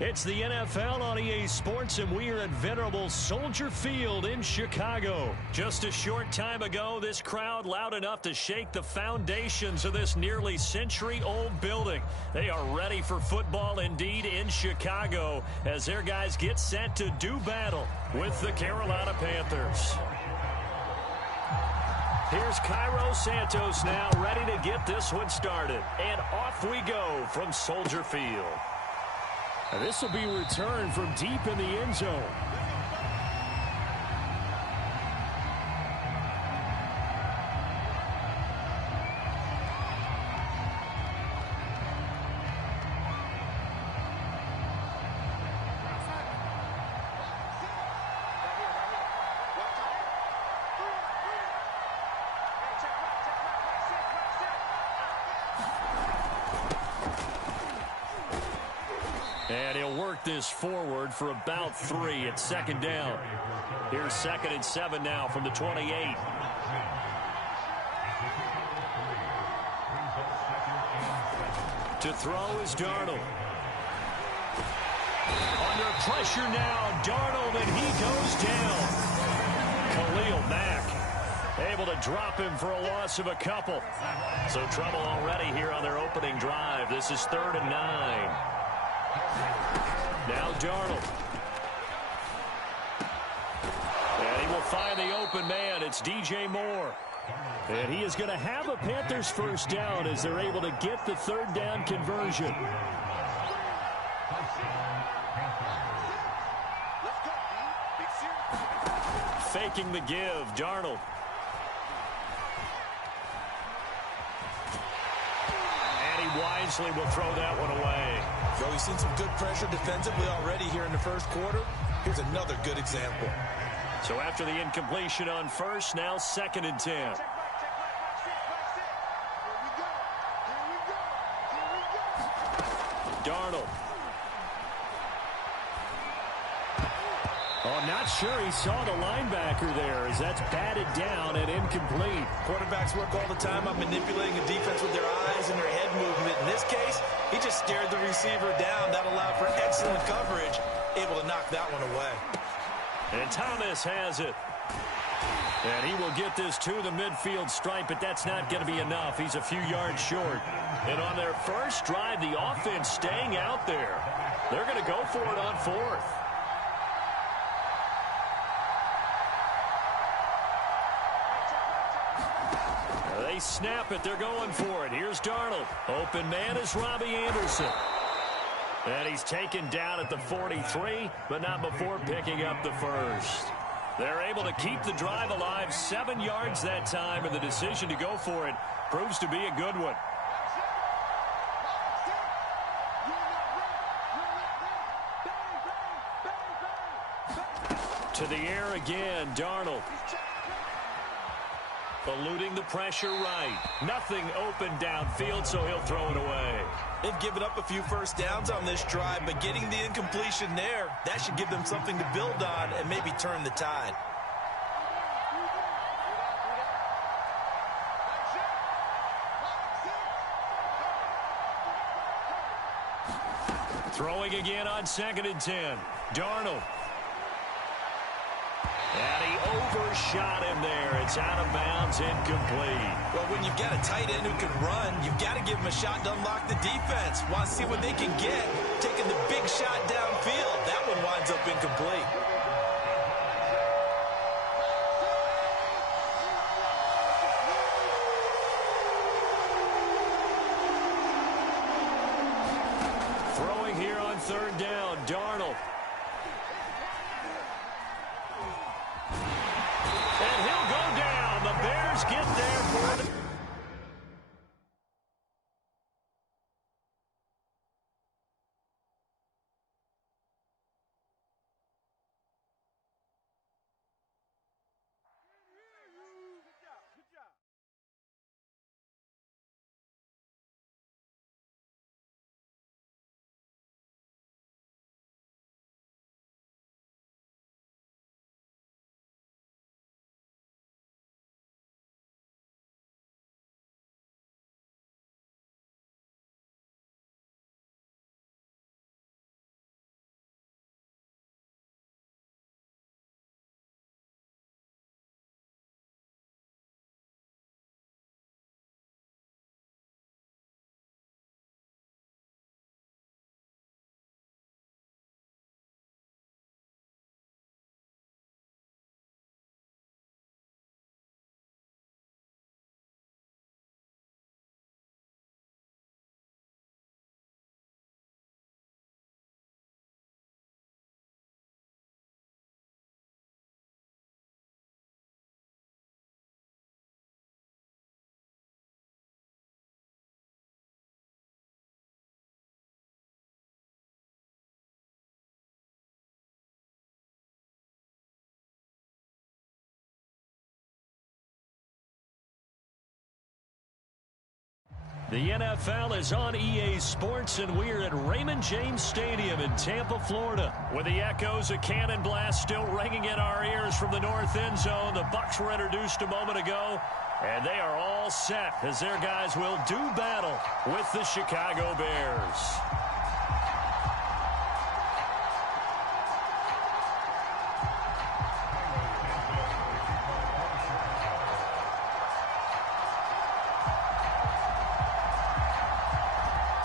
It's the NFL on EA Sports, and we are at venerable Soldier Field in Chicago. Just a short time ago, this crowd loud enough to shake the foundations of this nearly century-old building. They are ready for football indeed in Chicago as their guys get set to do battle with the Carolina Panthers. Here's Cairo Santos now ready to get this one started. And off we go from Soldier Field. This will be returned from deep in the end zone. And he'll work this forward for about 3 at second down. Here's 2nd and 7 now from the 28. To throw is Darnold. Under pressure now, Darnold, and he goes down. Khalil Mack able to drop him for a loss of a couple. So trouble already here on their opening drive. This is 3rd and 9. Now Darnold. And he will find the open man. It's DJ Moore. And he is going to have a Panthers first down as they're able to get the 3rd down conversion. Faking the give, Darnold. And he wisely will throw that one away. So we've seen some good pressure defensively already here in the first quarter. Here's another good example. So after the incompletion on first, now 2nd and 10. Darnold. Oh, not sure he saw the linebacker there as that's batted down and incomplete. Quarterbacks work all the time on manipulating a defense with their eyes and their head movement. In this case, he just stared the receiver down. That allowed for excellent coverage, able to knock that one away. And Thomas has it. And he will get this to the midfield stripe, but that's not going to be enough. He's a few yards short. And on their first drive, the offense staying out there. They're going to go for it on 4th. They snap it. They're going for it. Here's Darnold. Open man is Robbie Anderson. And he's taken down at the 43, but not before picking up the first. They're able to keep the drive alive, 7 yards that time, and the decision to go for it proves to be a good one. To the air again, Darnold. Eluding the pressure right. Nothing open downfield, so he'll throw it away. They've given up a few first downs on this drive, but getting the incompletion there, that should give them something to build on and maybe turn the tide. Throwing again on 2nd and 10. Darnold. And he overshot him there. It's out of bounds, incomplete. Well, when you've got a tight end who can run, you've got to give him a shot to unlock the defense. Want to see what they can get. Taking the big shot downfield. That one winds up incomplete. Throwing here on 3rd down, Darnold. And he'll go down. The Bears get there for the The NFL is on EA Sports, and we're at Raymond James Stadium in Tampa, Florida. With the echoes of cannon blast still ringing in our ears from the north end zone, the Bucs were introduced a moment ago, and they are all set as their guys will do battle with the Chicago Bears.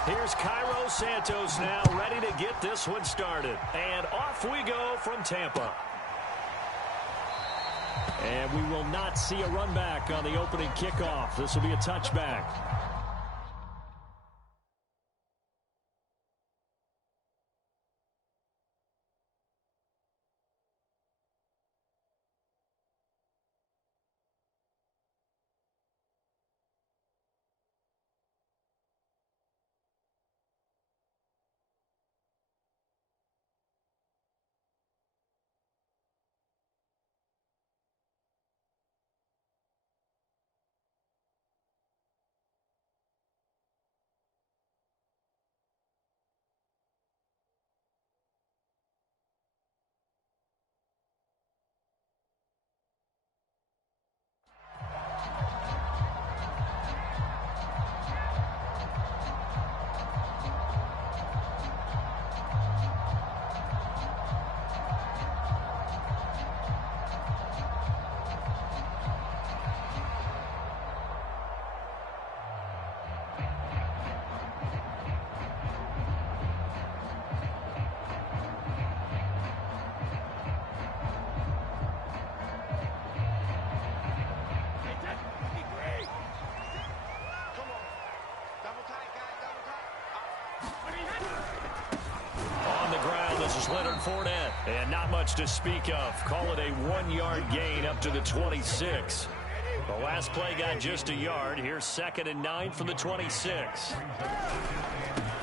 Here's Cairo Santos now ready to get this one started. And off we go from Tampa. And we will not see a run back on the opening kickoff. This will be a touchback. Leonard Fournette, and not much to speak of. Call it a 1-yard gain up to the 26. The last play got just a yard. Here's 2nd and 9 from the 26.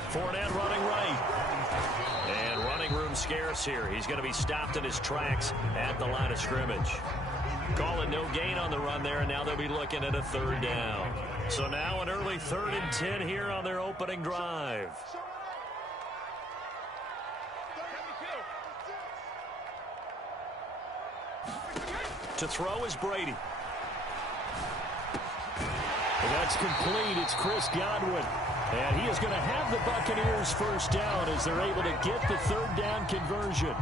Fournette running right. And running room scarce here. He's going to be stopped in his tracks at the line of scrimmage. Call it no gain on the run there, and now they'll be looking at a 3rd down. So now an early 3rd and 10 here on their opening drive. To throw is Brady. And that's complete. It's Chris Godwin. And he is going to have the Buccaneers first down as they're able to get the 3rd down conversion.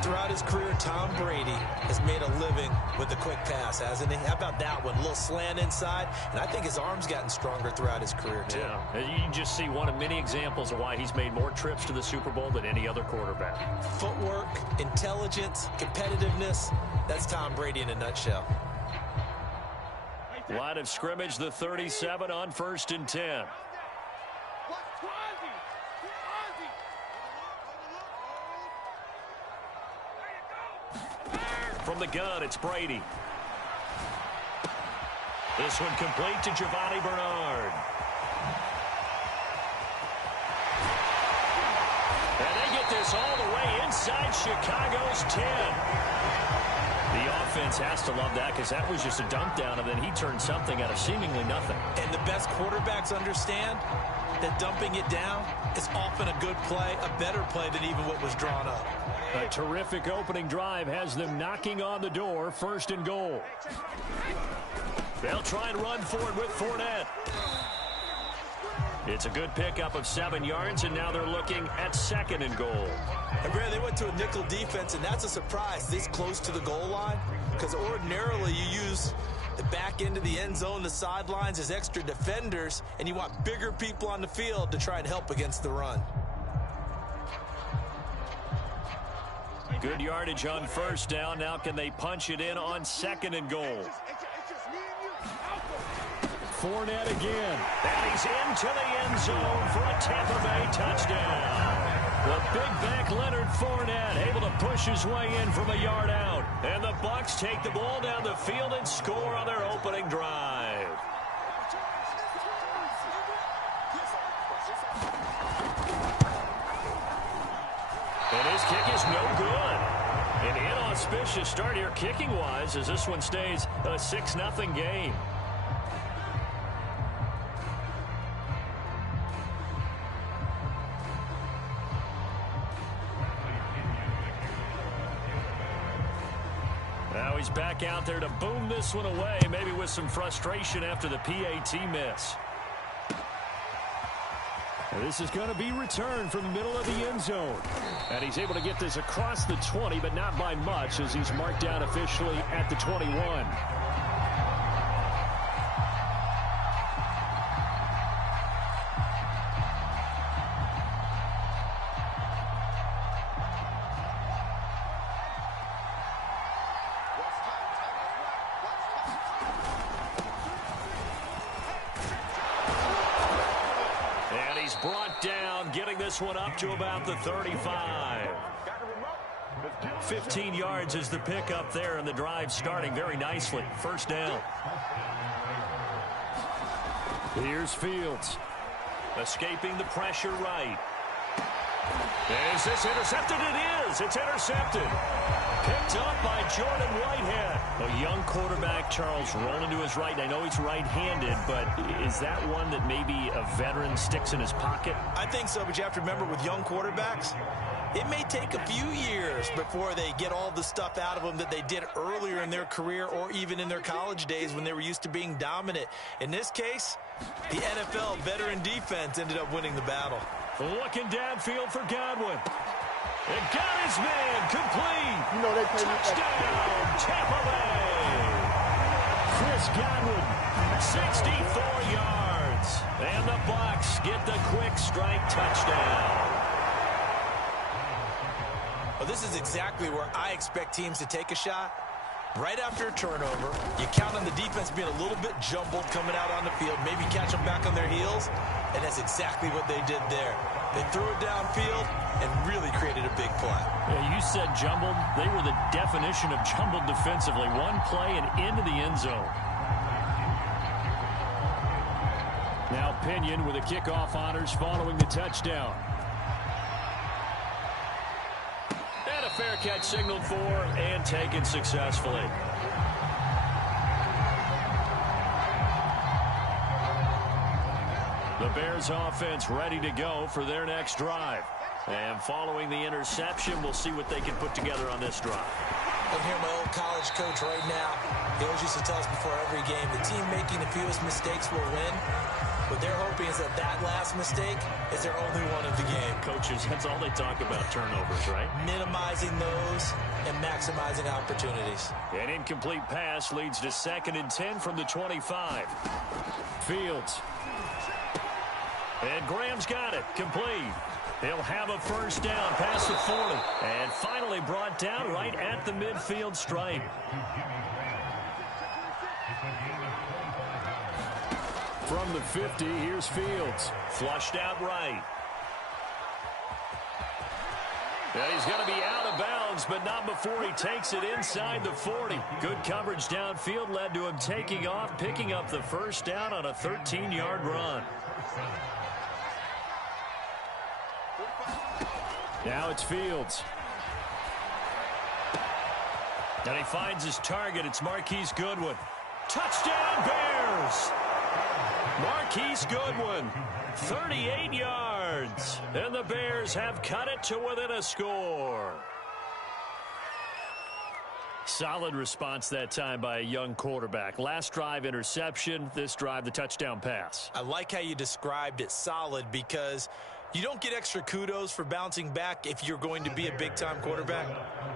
Throughout his career, Tom Brady has made a living with the quick pass, hasn't he? How about that one? A little slant inside, and I think his arm's gotten stronger throughout his career, too. Yeah, you can just see one of many examples of why he's made more trips to the Super Bowl than any other quarterback. Footwork, intelligence, competitiveness, that's Tom Brady in a nutshell. Line of scrimmage, the 37 on 1st and 10. From the gun, it's Brady. This one complete to Giovanni Bernard. And they get this all the way inside Chicago's 10. The offense has to love that because that was just a dump down, and then he turned something out of seemingly nothing. And the best quarterbacks understand that dumping it down is often a good play, a better play than even what was drawn up. A terrific opening drive has them knocking on the door, 1st and goal. They'll try and run for it with Fournette. It's a good pickup of 7 yards, and now they're looking at 2nd and goal. And Brad, they went to a nickel defense, and that's a surprise this close to the goal line, because ordinarily you use the back end of the end zone, the sidelines as extra defenders, and you want bigger people on the field to try and help against the run. Good yardage on 1st down. Now can they punch it in on 2nd and goal? Fournette again. And he's into the end zone for a Tampa Bay touchdown. The big back Leonard Fournette able to push his way in from a yard out. And the Bucs take the ball down the field and score on their opening drive. And his kick is no good. An inauspicious start here kicking-wise as this one stays a 6-0 game. Now he's back out there to boom this one away, maybe with some frustration after the PAT miss. And this is going to be returned from the middle of the end zone. And he's able to get this across the 20, but not by much, as he's marked down officially at the 21. Brought down, getting this one up to about the 35. 15 yards is the pickup there, and the drive starting very nicely. First down. Here's Fields. Escaping the pressure right. Is this intercepted? It is. It's intercepted. Picked up by Jordan Whitehead. A young quarterback, Charles, rolling to his right. I know he's right-handed, but is that one that maybe a veteran sticks in his pocket? I think so, but you have to remember with young quarterbacks, it may take a few years before they get all the stuff out of them that they did earlier in their career or even in their college days when they were used to being dominant. In this case, the NFL veteran defense ended up winning the battle. Looking downfield for Godwin. And got his man complete. You know they play touchdown, Tampa Bay. Chris Godwin, 64 yards. And the Bucs get the quick strike touchdown. Well, this is exactly where I expect teams to take a shot. Right after a turnover, you count on the defense being a little bit jumbled coming out on the field, maybe catch them back on their heels, and that's exactly what they did there. They threw it downfield and really created a big play. Yeah, you said jumbled. They were the definition of jumbled defensively. One play and into the end zone. Now Pinion with the kickoff honors following the touchdown. And a fair catch signaled for and taken successfully. The Bears offense ready to go for their next drive. And following the interception, we'll see what they can put together on this drive. I can hear my old college coach right now. He always used to tell us before every game, the team making the fewest mistakes will win. What they're hoping is that that last mistake is their only one of the game. Coaches, that's all they talk about, turnovers, right? Minimizing those and maximizing opportunities. An incomplete pass leads to 2nd and 10 from the 25. Fields. And Graham's got it. Complete. He'll have a first down past the 40. And finally brought down right at the midfield stripe. From the 50, here's Fields. Flushed out right. And he's going to be out of bounds, but not before he takes it inside the 40. Good coverage downfield led to him taking off, picking up the first down on a 13-yard run. Now it's Fields. And he finds his target. It's Marquise Goodwin. Touchdown, Bears! Marquise Goodwin, 38 yards. And the Bears have cut it to within a score. Solid response that time by a young quarterback. Last drive, interception. This drive, the touchdown pass. I like how you described it, solid, because you don't get extra kudos for bouncing back if you're going to be a big-time quarterback.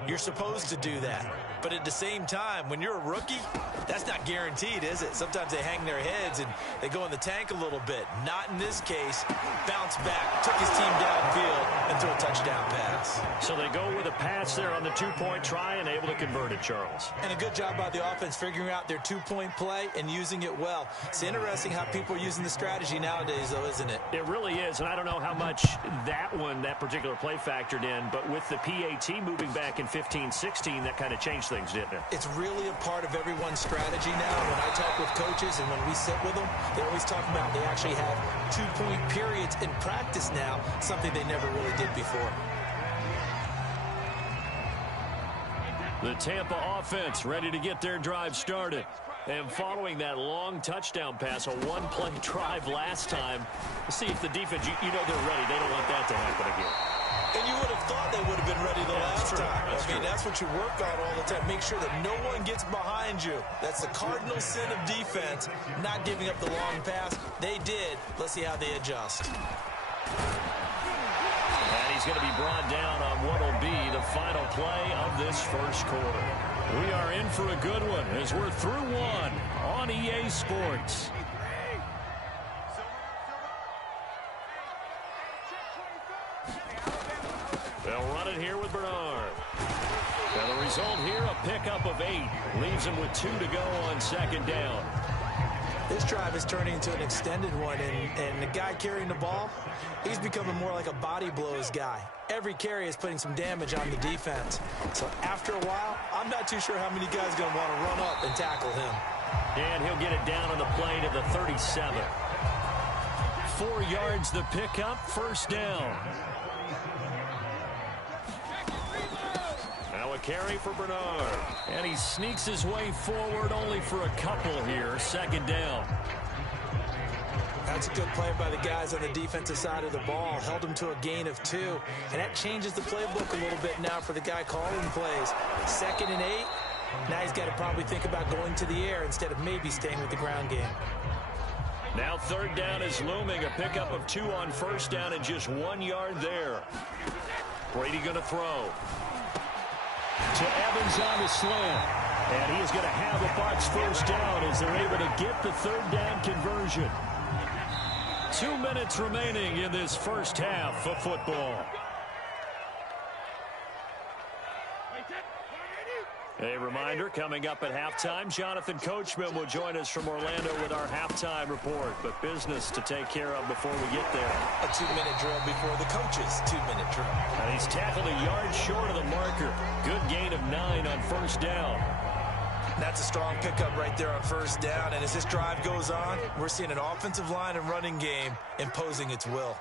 You're supposed to do that. But at the same time, when you're a rookie, that's not guaranteed, is it? Sometimes they hang their heads and they go in the tank a little bit. Not in this case. Bounce back, took his team downfield, and threw a touchdown pass. So they go with a pass there on the two-point try and able to convert it, Charles. And a good job by the offense figuring out their two-point play and using it well. It's interesting how people are using the strategy nowadays, though, isn't it? It really is, and I don't know how much that particular play factored in, but with the PAT moving back in 15-16, that kind of changed things, didn't it? It's really a part of everyone's strategy now. When I talk with coaches and when we sit with them, they always talk about they actually have two-point periods in practice now, something they never really did before. The Tampa offense ready to get their drive started. And following that long touchdown pass, a one-play drive last time, let's see if the defense, you know they're ready. They don't want that to happen again. And you would have thought they would have been ready the last time. I mean, that's what you work on all the time. Make sure that no one gets behind you. That's the cardinal sin of defense, not giving up the long pass. They did. Let's see how they adjust. And he's going to be brought down on what will be the final play of this first quarter. We are in for a good one as we're through one on EA Sports. They'll run it here with Bernard. And the result here, a pickup of 8. Leaves him with 2 to go on second down. This drive is turning into an extended one, and the guy carrying the ball, he's becoming more like a body blows guy. Every carry is putting some damage on the defense. So after a while, I'm not too sure how many guys are going to want to run up and tackle him. And he'll get it down on the play to the 37. 4 yards the pickup, first down. Now a carry for Bernard. And he sneaks his way forward only for a couple here, second down. That's a good play by the guys on the defensive side of the ball. Held him to a gain of 2. And that changes the playbook a little bit now for the guy calling plays. 2nd and 8. Now he's got to probably think about going to the air instead of maybe staying with the ground game. Now third down is looming. A pickup of 2 on first down and just 1 yard there. Brady going to throw. To Evans on the slant. And he is going to have the Bucs first down as they're able to get the third down conversion. 2 minutes remaining in this first half of football. A reminder, coming up at halftime, Jonathan Coachman will join us from Orlando with our halftime report. But business to take care of before we get there. A 2-minute drill before the coach's 2-minute drill. And he's tackled a yard short of the marker. Good gain of 9 on first down. That's a strong pickup right there on first down. And as this drive goes on, we're seeing an offensive line and running game imposing its will.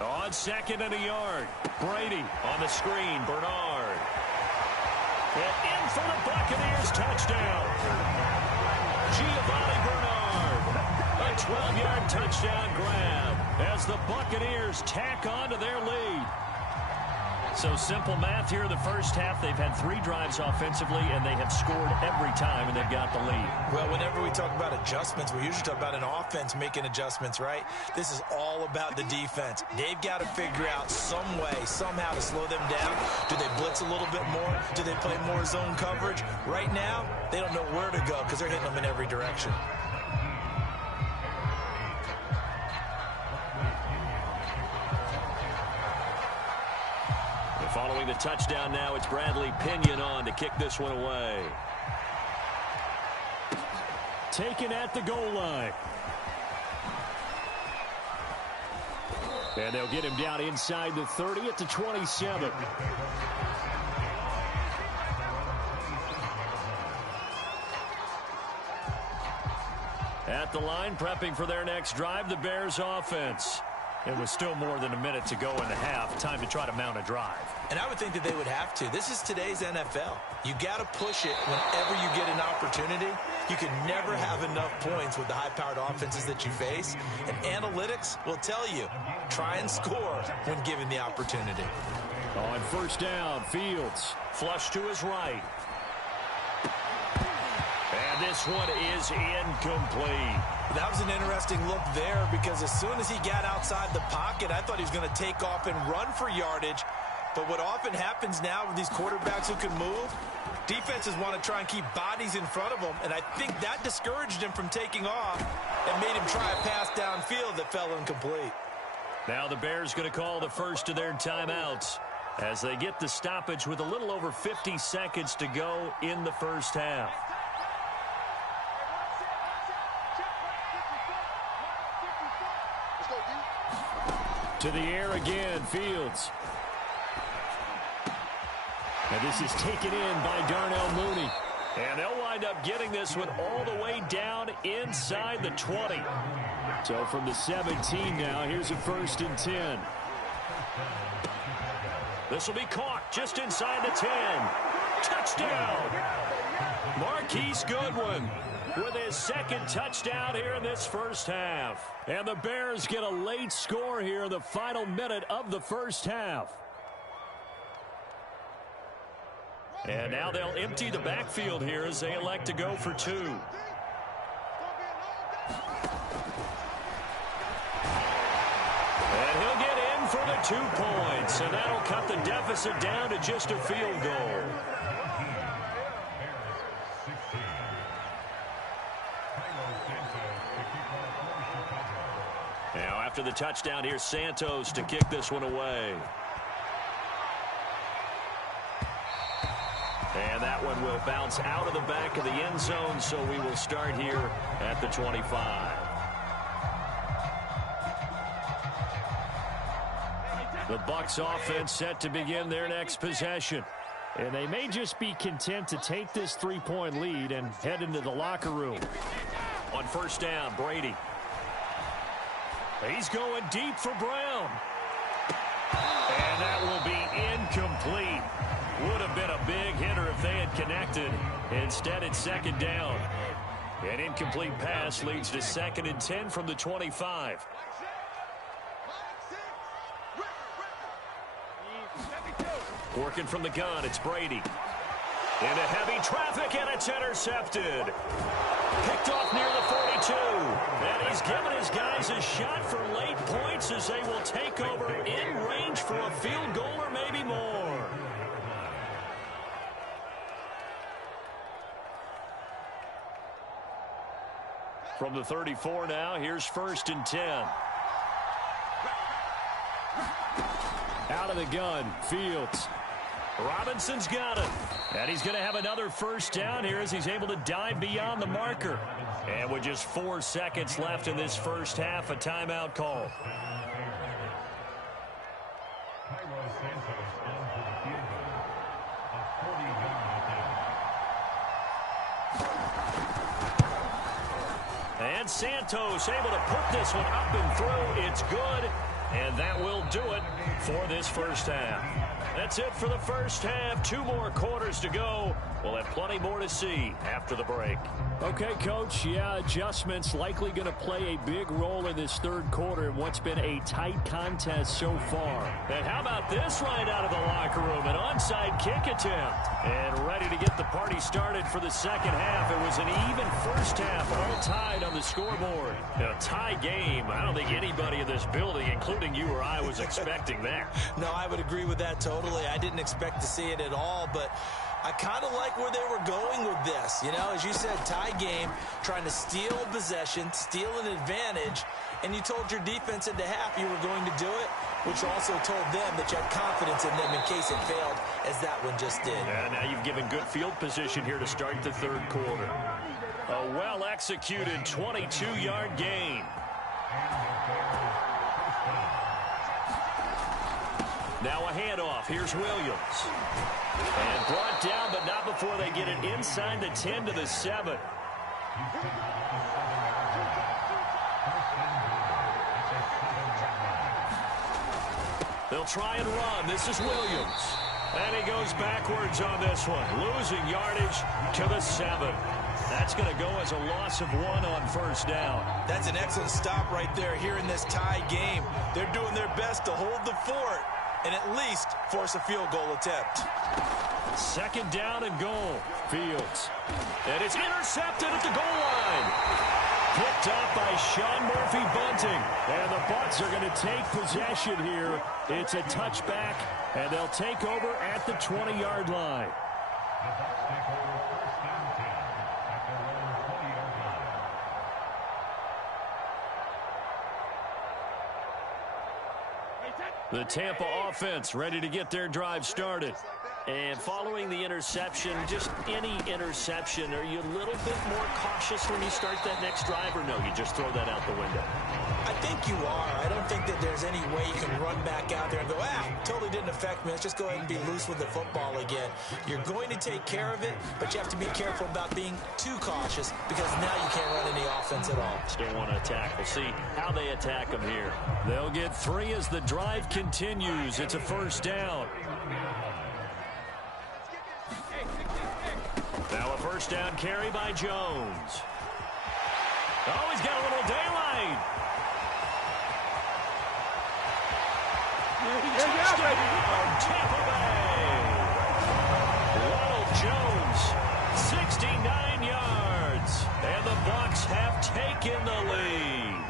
On 2nd and a yard. Brady on the screen. Bernard. And in for the Buccaneers touchdown. Giovanni Bernard. A 12-yard touchdown grab as the Buccaneers tack on to their lead. So simple math here in the first half. They've had 3 drives offensively, and they have scored every time, and they've got the lead. Well, whenever we talk about adjustments, we usually talk about an offense making adjustments, right? This is all about the defense. They've got to figure out some way, somehow to slow them down. Do they blitz a little bit more? Do they play more zone coverage? Right now, they don't know where to go because they're hitting them in every direction. Following the touchdown now, it's Bradley Pinion on to kick this one away. Taken at the goal line. And they'll get him down inside the 30 at the 27. At the line, prepping for their next drive, the Bears offense. It was still more than a minute to go in the half. Time to try to mount a drive. And I would think that they would have to. This is today's NFL. You got to push it whenever you get an opportunity. You can never have enough points with the high-powered offenses that you face. And analytics will tell you, try and score when given the opportunity. On first down, Fields. Flush to his right. And this one is incomplete. That was an interesting look there because as soon as he got outside the pocket, I thought he was going to take off and run for yardage. But what often happens now with these quarterbacks who can move, defenses want to try and keep bodies in front of them, and I think that discouraged him from taking off and made him try a pass downfield that fell incomplete. Now the Bears going to call the first of their timeouts as they get the stoppage with a little over 50 seconds to go in the first half. To the air again, Fields. And this is taken in by Darnell Mooney. And they'll wind up getting this one all the way down inside the 20. So from the 17 now, here's a 1st and 10. This will be caught just inside the 10. Touchdown! Marquise Goodwin with his second touchdown here in this first half. And the Bears get a late score here in the final minute of the first half. And now they'll empty the backfield here as they elect to go for two. And he'll get in for the 2 points, and that'll cut the deficit down to just a field goal. Now after the touchdown, here's Santos to kick this one away. And that one will bounce out of the back of the end zone, so we will start here at the 25. The Bucs offense set to begin their next possession. And they may just be content to take this 3-point lead and head into the locker room. On first down, Brady. He's going deep for Brown. And that will be incomplete. Would have been a big hitter if they had connected. Instead, it's second down. An incomplete pass leads to 2nd and 10 from the 25. Working from the gun, it's Brady. Into heavy traffic, and it's intercepted. Picked off near the 42. And he's given his guys a shot for late points as they will take over in range for a field goal or maybe more. From the 34 now, here's 1st and 10. Out of the gun, Fields. Robinson's got it. And he's going to have another first down here as he's able to dive beyond the marker. And with just 4 seconds left in this first half, a timeout call. And Santos able to put this one up and through. It's good. And that will do it for this first half. That's it for the first half. 2 more quarters to go. We'll have plenty more to see after the break. Okay, Coach. Yeah, adjustments likely going to play a big role in this third quarter in what's been a tight contest so far. And how about this right out of the locker room? An onside kick attempt. And ready to get the party started for the second half. It was an even first half, all tied on the scoreboard. A tie game. I don't think anybody in this building, including you or I, was expecting that. No, I would agree with that totally. I didn't expect to see it at all, but I kind of like where they were going with this. You know, as you said, tie game, trying to steal possession, steal an advantage, and you told your defense at the half you were going to do it, which also told them that you had confidence in them in case it failed, as that one just did. And now you've given good field position here to start the third quarter. A well-executed 22-yard gain. Now a handoff. Here's Williams. And brought down, but not before they get it inside the 10 to the 7. They'll try and run. This is Williams. And he goes backwards on this one. Losing yardage to the 7. That's going to go as a loss of 1 on first down. That's an excellent stop right there here in this tie game. They're doing their best to hold the fort and at least force a field goal attempt. Second down and goal. Fields. And it's intercepted at the goal line. Picked up by Sean Murphy-Bunting. And the Bucs are going to take possession here. It's a touchback, and they'll take over at the 20-yard line. The Tampa offense ready to get their drive started. And following the interception, just any interception, are you a little bit more cautious when you start that next drive, or no, you just throw that out the window? I think you are. I don't think that there's any way you can run back out there and go, totally didn't affect affect me. Let's just go ahead and be loose with the football again. You're going to take care of it, but you have to be careful about being too cautious because now you can't run any offense at all. Still want to attack. We'll see how they attack them here. They'll get 3 as the drive continues. It's a first down. Now a first down carry by Jones. Oh, he's got a little daylight. Touchdown, Tampa Bay. Ronald Jones, 69 yards. And the Bucs have taken the lead.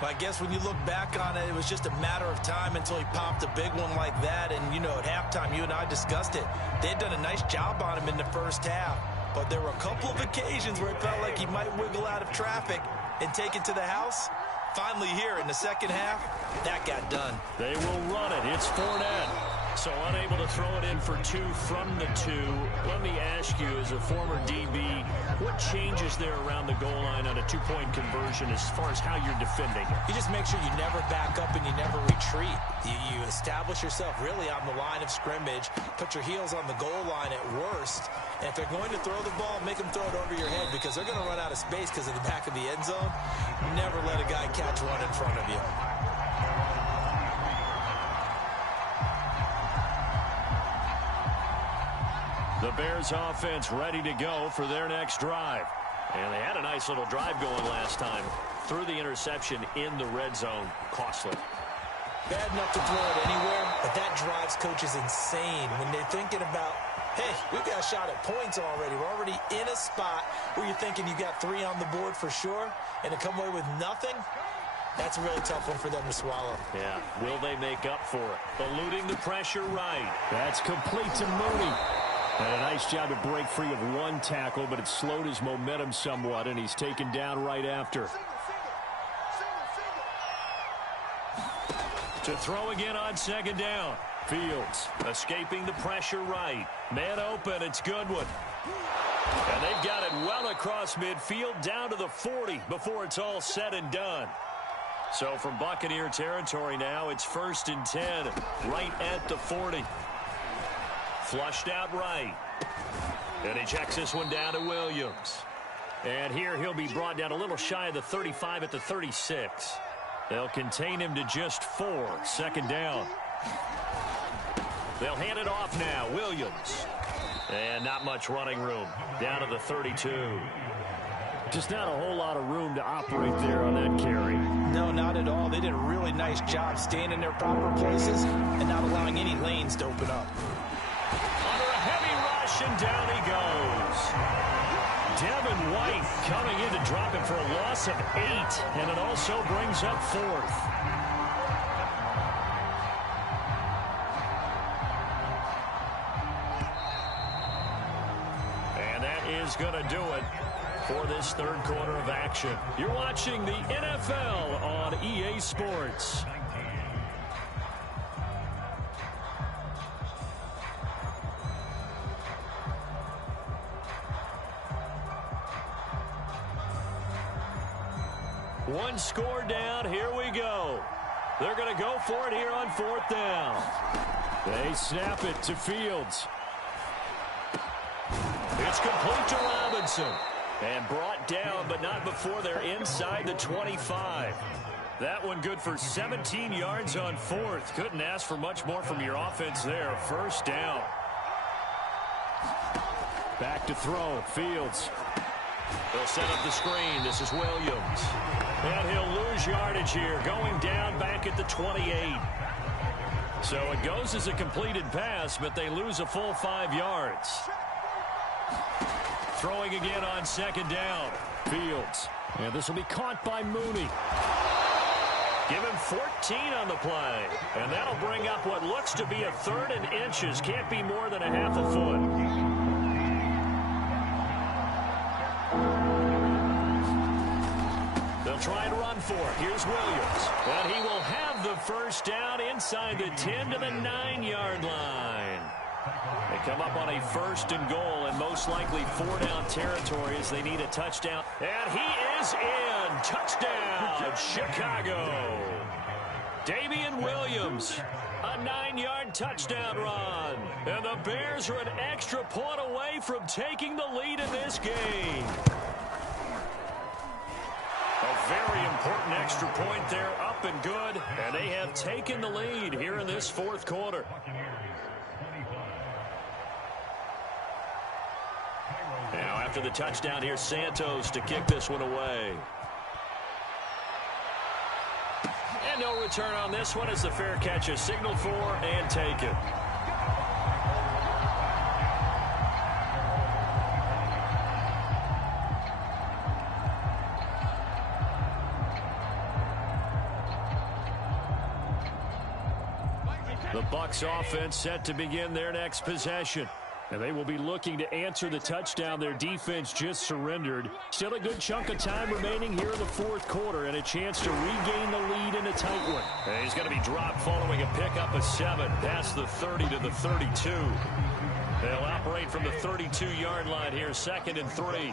Well, I guess when you look back on it, it was just a matter of time until he popped a big one like that. And, you know, at halftime, you and I discussed it. They had done a nice job on him in the first half. But there were a couple of occasions where it felt like he might wiggle out of traffic and take it to the house. Finally here in the second half, that got done. They will run it. It's Fournette. So unable to throw it in for 2 from the 2. Let me ask you, as a former DB, what changes there around the goal line on a 2-point conversion as far as how you're defending? You just make sure you never back up and you never retreat. You establish yourself really on the line of scrimmage, put your heels on the goal line at worst. And if they're going to throw the ball, make them throw it over your head because they're going to run out of space because of the back of the end zone. Never let a guy catch one in front of you. The Bears offense ready to go for their next drive. And they had a nice little drive going last time. Threw the interception in the red zone. Costly. Bad enough to throw it anywhere, but that drives coaches insane when they're thinking about, hey, we've got a shot at points already. We're already in a spot where you're thinking you got 3 on the board for sure, and to come away with nothing, that's a really tough one for them to swallow. Yeah, will they make up for it? Eluding the pressure right. That's complete to Mooney. And a nice job to break free of 1 tackle, but it slowed his momentum somewhat, and he's taken down right after. To throw again on second down. Fields escaping the pressure right. Man open, it's Goodwin. And they've got it well across midfield down to the 40 before it's all said and done. So from Buccaneer territory now, it's 1st and 10 right at the 40. Flushed out right. And he checks this one down to Williams. And here he'll be brought down a little shy of the 35 at the 36. They'll contain him to just 4. 2nd down. They'll hand it off now. Williams. And not much running room. Down to the 32. Just not a whole lot of room to operate there on that carry. No, not at all. They did a really nice job staying in their proper places and not allowing any lanes to open up. Under a heavy rush, and down he goes. Devin White coming in to drop him for a loss of 8, and it also brings up 4th. And that is going to do it for this 3rd quarter of action. You're watching the NFL on EA Sports. One score down. Here we go. They're going to go for it here on 4th down. They snap it to Fields. It's complete to Robinson. And brought down, but not before they're inside the 25. That one good for 17 yards on 4th. Couldn't ask for much more from your offense there. 1st down. Back to throw. Fields. They'll set up the screen. This is Williams. And he'll lose yardage here. Going down back at the 28. So it goes as a completed pass, but they lose a full 5 yards. Throwing again on 2nd down. Fields. And this will be caught by Mooney. Give him 14 on the play. And that'll bring up what looks to be a 3rd and inches. Can't be more than a half a foot. They'll try and run for it. Here's Williams. And he will have the 1st down inside the 10 to the 9-yard line. They come up on a 1st and goal, and most likely 4-down territory as they need a touchdown. And he is in. Touchdown, Chicago. Damian Williams, a 9-yard touchdown run. And the Bears are an extra point away from taking the lead in this game. A very important extra point there, up and good. And they have taken the lead here in this fourth quarter. Now after the touchdown, here's Santos to kick this one away. And no return on this one as the fair catch is signaled for and taken. The Bucs offense set to begin their next possession. And they will be looking to answer the touchdown their defense just surrendered. Still a good chunk of time remaining here in the fourth quarter and a chance to regain the lead in a tight one. And he's going to be dropped following a pickup of 7 past the 30 to the 32. They'll operate from the 32-yard line here, 2nd and 3.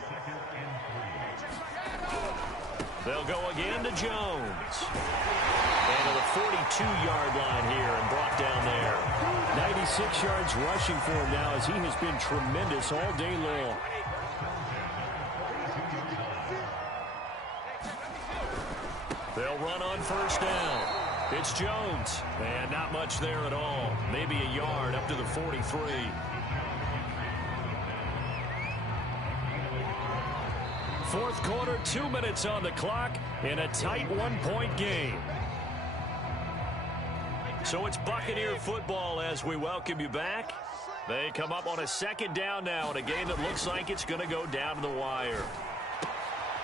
They'll go again to Jones. And to the 42-yard line here and brought down there. 96 yards rushing for him now as he has been tremendous all day long. They'll run on first down. It's Jones. And not much there at all. Maybe a yard up to the 43. Fourth quarter, 2 minutes on the clock in a tight one-point game. So it's Buccaneer football as we welcome you back. They come up on a 2nd down now in a game that looks like it's going to go down to the wire.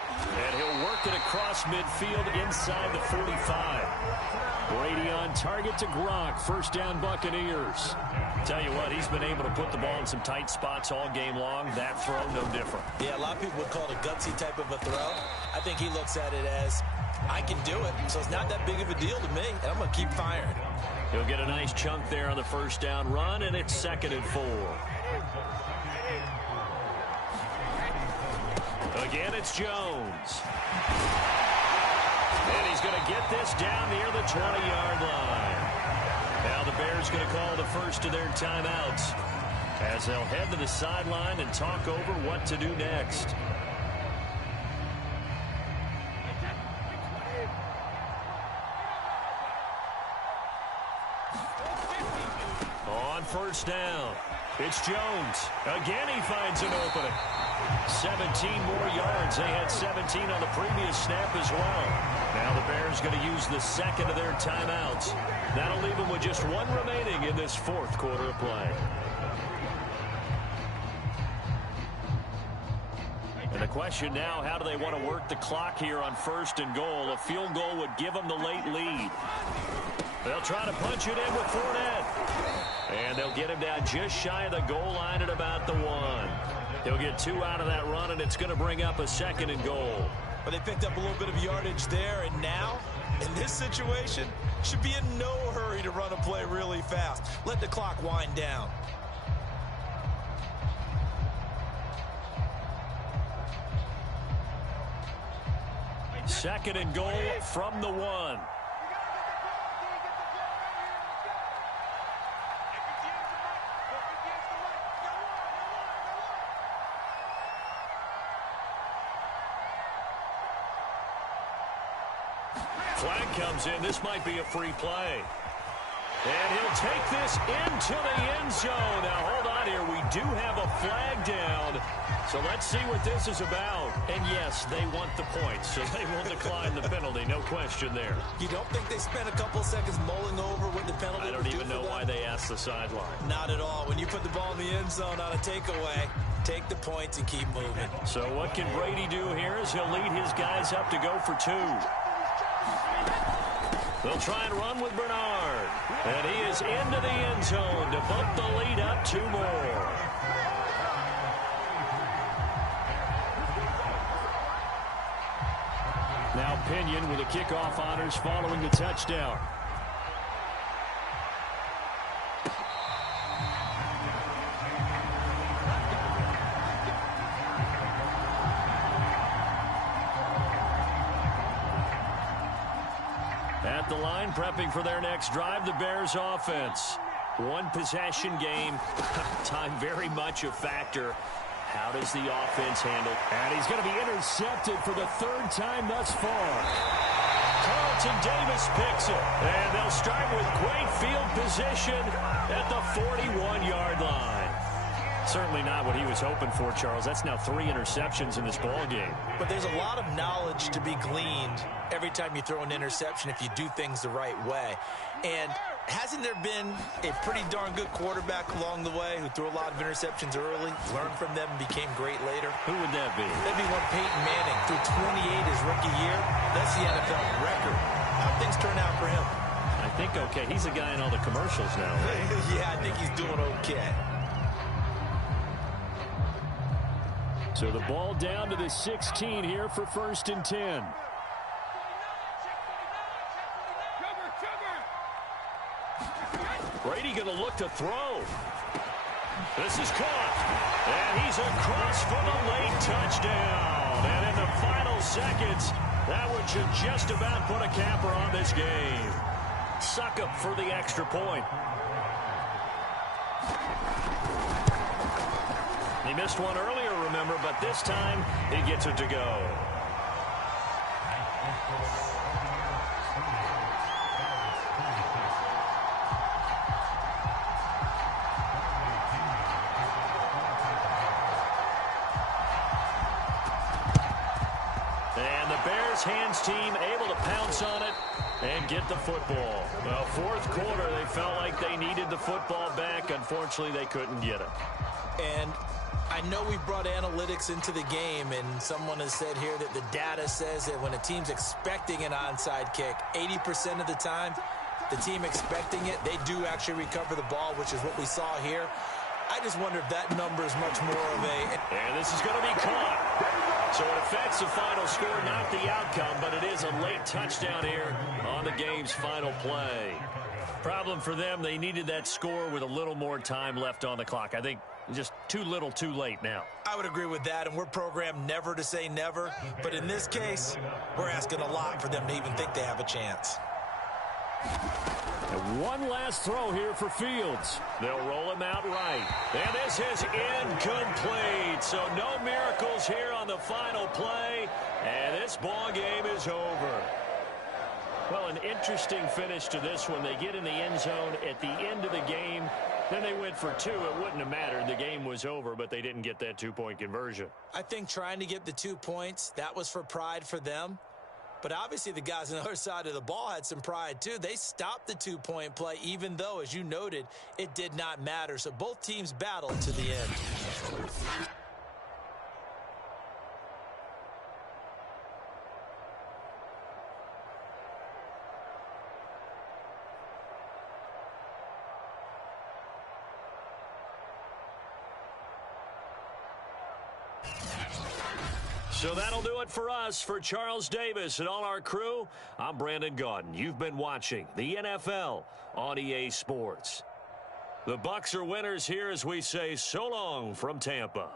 And he'll work it across midfield inside the 45. Brady on target to Gronk. First down Buccaneers. Tell you what, he's been able to put the ball in some tight spots all game long. That throw, no different. Yeah, a lot of people would call it a gutsy type of a throw. I think he looks at it as, I can do it, so it's not that big of a deal to me, and I'm going to keep firing. He'll get a nice chunk there on the first down run, and it's 2nd and 4. Again, it's Jones. And he's going to get this down near the 20-yard line. Now the Bears going to call the first of their timeouts as they'll head to the sideline and talk over what to do next. On first down, it's Jones. Again, he finds an opening. 17 more yards. They had 17 on the previous snap as well. Now the Bears going to use the second of their timeouts. That'll leave them with just one remaining in this fourth quarter of play. And the question now, how do they want to work the clock here on 1st and goal? A field goal would give them the late lead. They'll try to punch it in with Fournette. And they'll get him down just shy of the goal line at about the 1. He'll get 2 out of that run, and it's going to bring up a 2nd and goal. But they picked up a little bit of yardage there, and now, in this situation, should be in no hurry to run a play really fast. Let the clock wind down. Second and goal from the 1. Flag comes in. This might be a free play. And he'll take this into the end zone. Now, hold on here. We do have a flag down. So let's see what this is about. And, yes, they want the points, so they will decline the penalty. No question there. You don't think they spent a couple seconds mulling over what the penalty I don't even know why they asked the sideline. Not at all. When you put the ball in the end zone on a takeaway, take the points and keep moving. So what can Brady do here is he'll lead his guys up to go for 2. They'll try and run with Bernard. And he is into the end zone to bump the lead up 2 more. Now Pinion with the kickoff honors following the touchdown. At the line, prepping for their next drive, the Bears offense. One possession game, time very much a factor. How does the offense handle? And he's going to be intercepted for the third time thus far. Carlton Davis picks it. And they'll start with great field position at the 41-yard line. Certainly not what he was hoping for, Charles. That's now 3 interceptions in this ball game. But there's a lot of knowledge to be gleaned every time you throw an interception if you do things the right way. And hasn't there been a pretty darn good quarterback along the way who threw a lot of interceptions early, learned from them, and became great later? Who would that be? That'd be one Peyton Manning. Threw 28 his rookie year. That's the NFL record. How things turn out for him? I think okay. He's a guy in all the commercials now, right? Yeah, I think he's doing okay. So the ball down to the 16 here for 1st and 10. Brady going to look to throw. This is caught. And he's across for the late touchdown. And in the final seconds, that one should just about put a capper on this game. Succop for the extra point. He missed one earlier, remember, but this time he gets it to go. And the Bears hands team able to pounce on it and get the football. Well, 4th quarter, they felt like they needed the football back. Unfortunately, they couldn't get it. And I know we brought analytics into the game, and someone has said here that the data says that when a team's expecting an onside kick, 80% of the time, the team expecting it, they do actually recover the ball, which is what we saw here. I just wonder if that number is much more of a... And this is going to be caught. So it affects the final score, not the outcome, but it is a late touchdown here on the game's final play. Problem for them, they needed that score with a little more time left on the clock. I think just too little too late now. I would agree with that, and we're programmed never to say never. But in this case, we're asking a lot for them to even think they have a chance. And one last throw here for Fields. They'll roll him out right. And this is incomplete. So no miracles here on the final play. And this ball game is over. Well, an interesting finish to this one. They get in the end zone at the end of the game. Then they went for 2. It wouldn't have mattered. The game was over, but they didn't get that 2-point conversion. I think trying to get the 2 points, that was for pride for them. But obviously the guys on the other side of the ball had some pride too. They stopped the 2-point play, even though, as you noted, it did not matter. So both teams battled to the end. So that'll do it for us. For Charles Davis and all our crew, I'm Brandon Gaudin. You've been watching the NFL on EA Sports. The Bucs are winners here as we say so long from Tampa.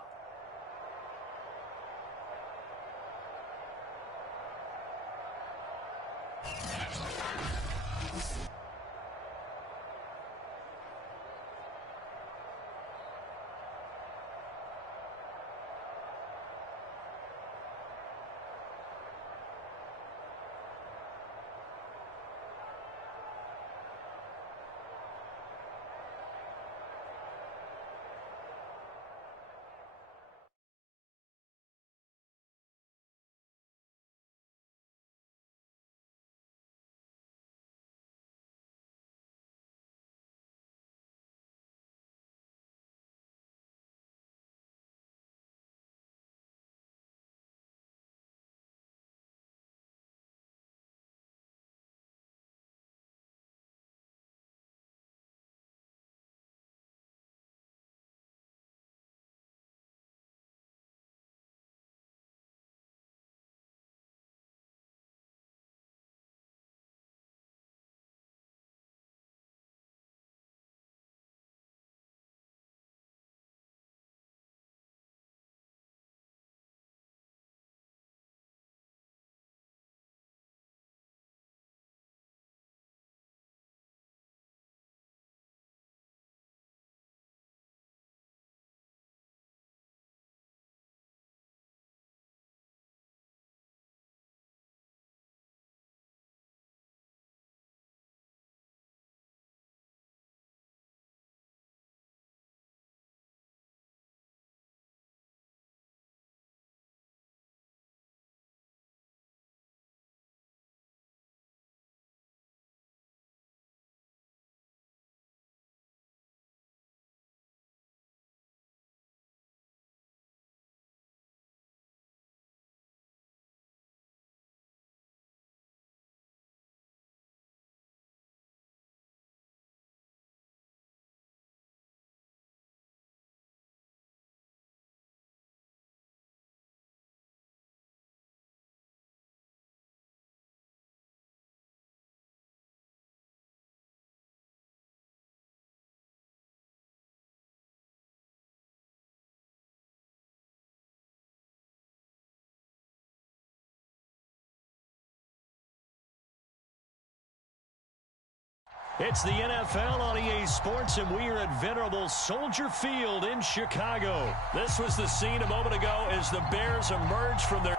It's the NFL on EA Sports, and we are at venerable Soldier Field in Chicago. This was the scene a moment ago as the Bears emerged from their